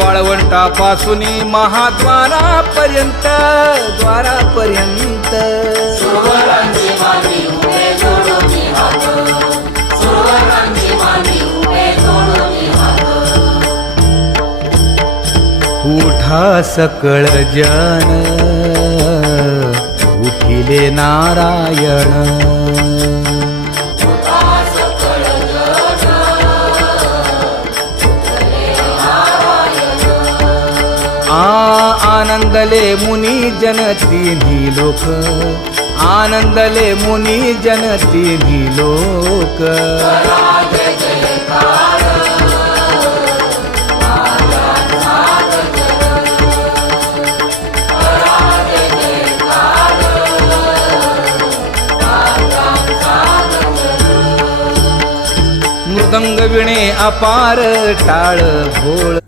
वाळवंटापासून महाद्वारापर्यंत द्वारापर्यंत सुरवरांची मांडी उभे जोडून हात, सुरवरांची मांडी उभे जोडून हात. उठा सकळ जन उठिले नारायण आनंदले मुनी जन तिन्ही लोक आनंदले मुनी जन तिन्ही लोक मृदंग विणे अपार टाळ भोळ